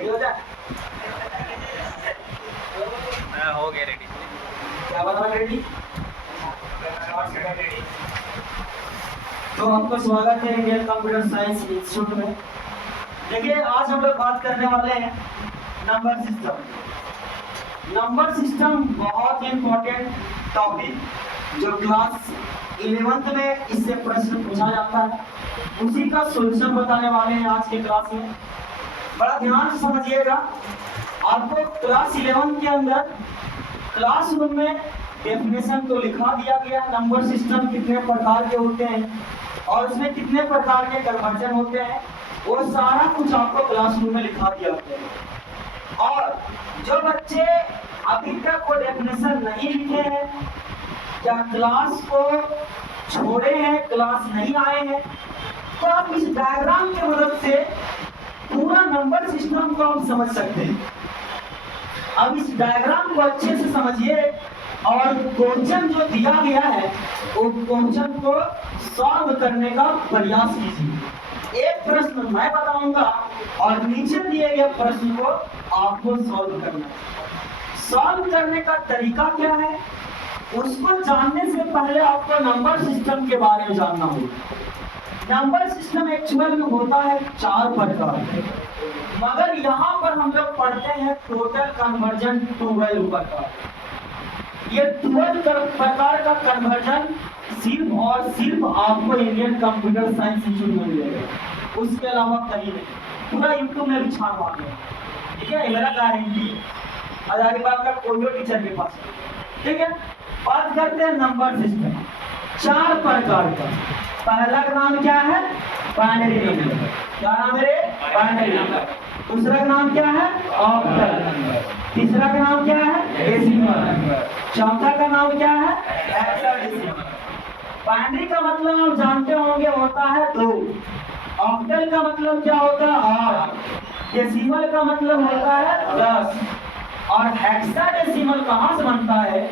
Ready हो जाए? हो गया रेडी। क्या बता रेडी? तो आपका स्वागत है इंडियन कंप्यूटर साइंस इंस्टीट्यूट में। देखिए आज हम लोग बात करने वाले हैं नंबर सिस्टम। नंबर सिस्टम बहुत ही इंपॉर्टेंट टॉपिक जो क्लास 11th में इससे प्रश्न पूछा जाता है, उसी का सॉल्यूशन बताने वाले हैं आज के क्लास में। बड़ा ध्यान से समझिएगा। आपको क्लास 11 के अंदर क्लासरूम में डेफिनेशन तो लिखा दिया गया, नंबर सिस्टम कितने प्रकार के होते हैं और उसमें कितने प्रकार के कन्वर्जन होते हैं, वो सारा कुछ आपको क्लासरूम में लिखा दिया गया है। और जो बच्चे अभी तक वो डेफिनेशन नहीं लिखे हैं या क्लास को छोड़े हैं, क्लास नहीं आए हैं, तो आप इस डायग्राम की मदद से पूरा नंबर सिस्टम को आप समझ सकते हैं। अब इस डायग्राम को अच्छे से समझिए और क्वेश्चन जो दिया गया है वो क्वेश्चन को सॉल्व करने का प्रयास कीजिए। एक प्रश्न मैं बताऊंगा और नीचे दिए गए प्रश्न को आपको सॉल्व करना है। सॉल्व करने का तरीका क्या है उसको जानने से पहले आपको नंबर सिस्टम के बारे में जानना होगा। नंबर सिस्टम एक्चुअल में होता है 4 प्रकार, मगर यहाँ पर हम लोग पढ़ते हैं टोटल कन्वर्जन 12 प्रकार। ये 12 प्रकार का कन्वर्जन सिर्फ और सिर्फ आपको इंडियन कंप्यूटर साइंस इंस्टीट्यूट में मिलेगा, उसके अलावा कहीं नहीं। पूरा यूट्यूब में भी छान मार गया, ठीक है, मेरा गारंटी है। हजारीबाग का कोई भी टीचर के पास, ठीक है। बात करते हैं नंबर सिस्टम 4 प्रकार का। पहला का नाम क्या है? Binary number. क्या नाम है? Binary number. दूसरा का नाम क्या है? Octal number. तीसरा का नाम क्या है? Decimal number. चौथा का नाम क्या है? हेक्साडेसिमल। बाइनरी का मतलब आप जानते होंगे होता है 2। ऑक्टल का मतलब क्या होता है? 8। डेसिमल का मतलब होता है 10। और हेक्साडेसिमल कहाँ से बनता है?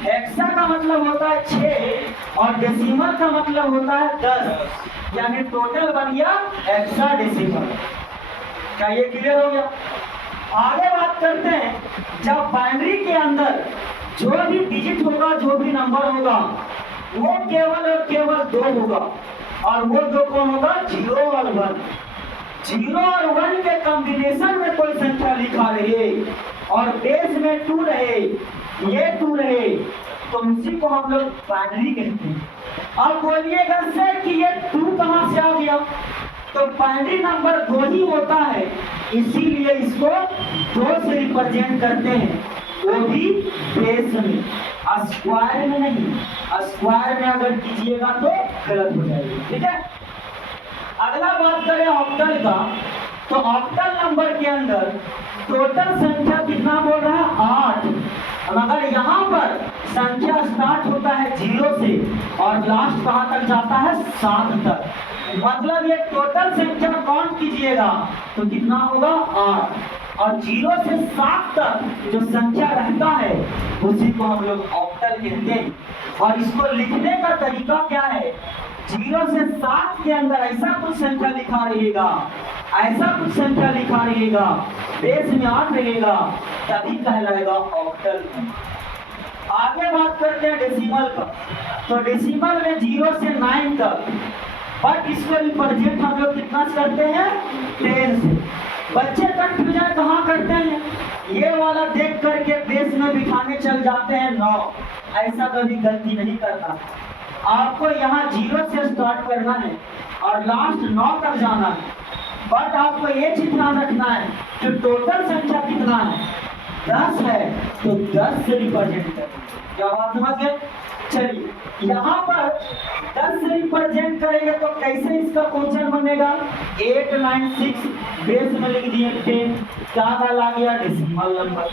हेक्सा का मतलब होता है 6 और डेसिमल का मतलब होता है 10, यानी टोटल बन गया हेक्साडेसिमल। क्या ये क्लियर हो गया? आगे बात करते हैं, जब बाइनरी के अंदर जो भी डिजिट होगा, जो भी नंबर होगा, वो केवल और केवल 2 होगा। और वो 2 कौन होगा? 0 और 1। 0 और 1 के कॉम्बिनेशन में कोई संख्या लिखा रहे और बेस में 2 रहे, ये 2 रहे, तो उसी को हम लोग बाइनरी कहते हैं। अब बोलिएगा सर कि ये 2 कहां से आ गया? तो बाइनरी नंबर 2 ही होता है, इसीलिए इसको 2 से रिप्रेजेंट करते हैं, वो भी बेस में, स्क्वायर में नहीं। स्क्वायर में अगर कीजिएगा तो गलत हो जाएगी, ठीक है। अगला बात करें ऑक्टल का, तो ऑक्टल नंबर के अंदर टोटल संख्या कितना बोल रहा है? 8। मगर यहाँ पर संख्या स्टार्ट होता है 0 से और लास्ट कहाँ तक जाता है? 7 तक। मतलब ये टोटल संख्या काउंट कीजिएगा तो कितना होगा? 8। और 0 से 7 तक जो संख्या रहता है उसी को हम लोग ऑक्टल कहते हैं। और इसको लिखने का तरीका क्या है? 0 से 7 के अंदर ऐसा कुछ संख्या लिखा रहेगा, ऐसा कुछ संख्या लिखा रहेगा, बेस में 8 रहेगा, तभी कहलाएगा ऑक्टल। आगे बात करते हैं डेसिमल का, तो डेसिमल में 0 से 9 तक, बट इसमें रिप्रेजेंट हम लोग कितना करते हैं? 10 से। बच्चे कंफ्यूजन कहाँ करते हैं? ये वाला देख करके बेस में बिठाने चल जाते हैं 9। ऐसा कभी गलती नहीं करना। आपको यहाँ 0 से स्टार्ट करना है और लास्ट 9 तक जाना है। बट आपको ये चीज ध्यान रखना है कि टोटल संख्या कितना है? 10 है, तो 10 से रिप्रेजेंट करेंगे। क्या बात समझ गए? चलिए यहाँ पर 10 से रिप्रेजेंट करेंगे तो कैसे इसका क्वेश्चन बनेगा? 8 9 6 बेस में लिख दिए 10, क्या आ गया? Decimal number.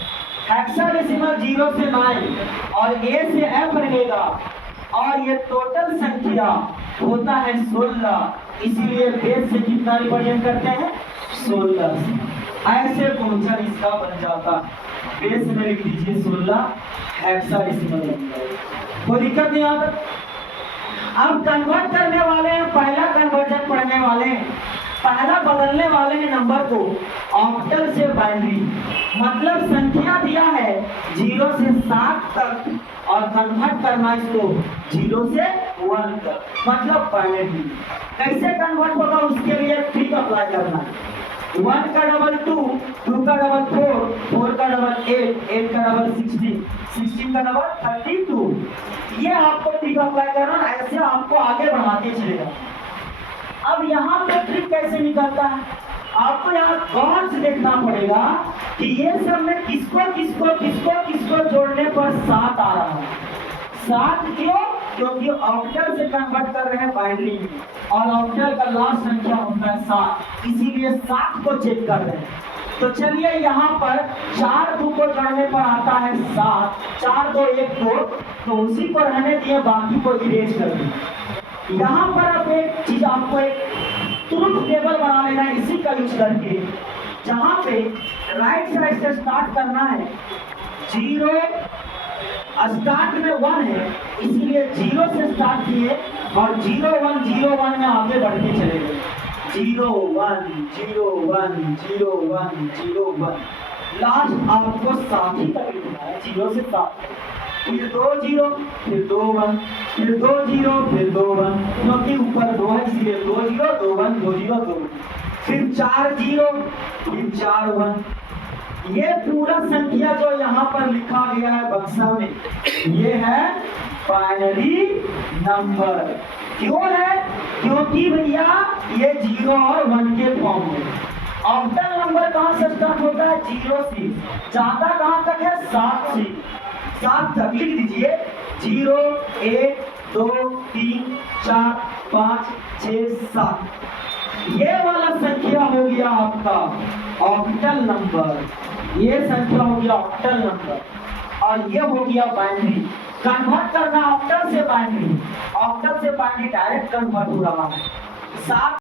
हेक्साडेसिमल 0 से 9 और ए से एफ रहेगा और ये टोटल संख्या होता है 16, इसीलिए बेस से कितना रिप्रेजेंट करते हैं? 16 से। ऐसे क्वेश्चन इसका बन जाता है। बेस में लिख दीजिए 16 हेक्साडेसिमल नंबर। कोई दिक्कत नहीं आता। अब कन्वर्ट करने वाले हैं, पहला कन्वर्जन पढ़ने वाले हैं। पहला बदलने वाले हैं नंबर को ऑक्टल से बाइनरी, मतलब संख्या दिया है 0 से 7 तक और कन्वर्ट करना इसको 0 से 1 तक, मतलब बाइनरी। कैसे कन्वर्ट होगा उसके लिए ट्रिक अप्लाई करना है। 1 का डबल 2, 2 का डबल 4, 4 का डबल 8, 8 का डबल 16, 16 का डबल 32। ये आपको ट्रिक अप्लाई करना, ऐसे आपको आगे बढ़ाते चलेगा। अब यहाँ पे ट्रिक कैसे निकलता है, आपको यहाँ गौर से देखना पड़ेगा कि ये सब में किसको किसको किसको किसको जोड़ने पर 7 आ रहा है। 7 क्यों? क्योंकि ऑक्टल से कन्वर्ट कर रहे हैं बाइनरी में और ऑक्टल का लास्ट संख्या होता है 7, इसीलिए 7 को चेक कर रहे हैं। तो चलिए यहाँ पर 4 2 को जोड़ने पर आता है 7, 4 2 1 2, तो उसी को रहने दिए, बाकी को इरेज कर दिए। यहाँ पर अब एक चीज आपको एक ट्रुथ टेबल बना लेना है इसी का यूज करके, जहाँ पे राइट साइड से स्टार्ट करना है। 0 स्टार्ट में 1 है, इसीलिए 0 से स्टार्ट किए और 0 1 में आगे बढ़ते चले गए। 0 1 0 1 0 1 0 1, लास्ट आपको 7 ही तक लिखना है, 0 से 7, फिर 2 0, फिर 2 1, फिर 2 0, फिर 2 1, क्योंकि ऊपर 2 है इसलिए 2 0 2 1 2 0 2 1, फिर 4 0, फिर 4 1। ये पूरा संख्या जो यहाँ पर लिखा गया है बक्सा में, ये है बाइनरी नंबर। क्यों है? क्योंकि भैया ये 0 और 1 के फॉर्म में। ऑक्टल नंबर कहाँ से स्टार्ट होता है? 0 से, जाता कहाँ तक है? 7 से, 7 तक लिख दीजिए। 0 1 2 3 4 5 6 7, ये वाला संख्या हो गया आपका ऑक्टल नंबर, ये संख्या हो गया ऑक्टल नंबर, और ये हो गया बाइनरी। कन्वर्ट करना ऑक्टल से बाइनरी, ऑक्टल से बाइनरी डायरेक्ट कन्वर्ट हो रहा है। 7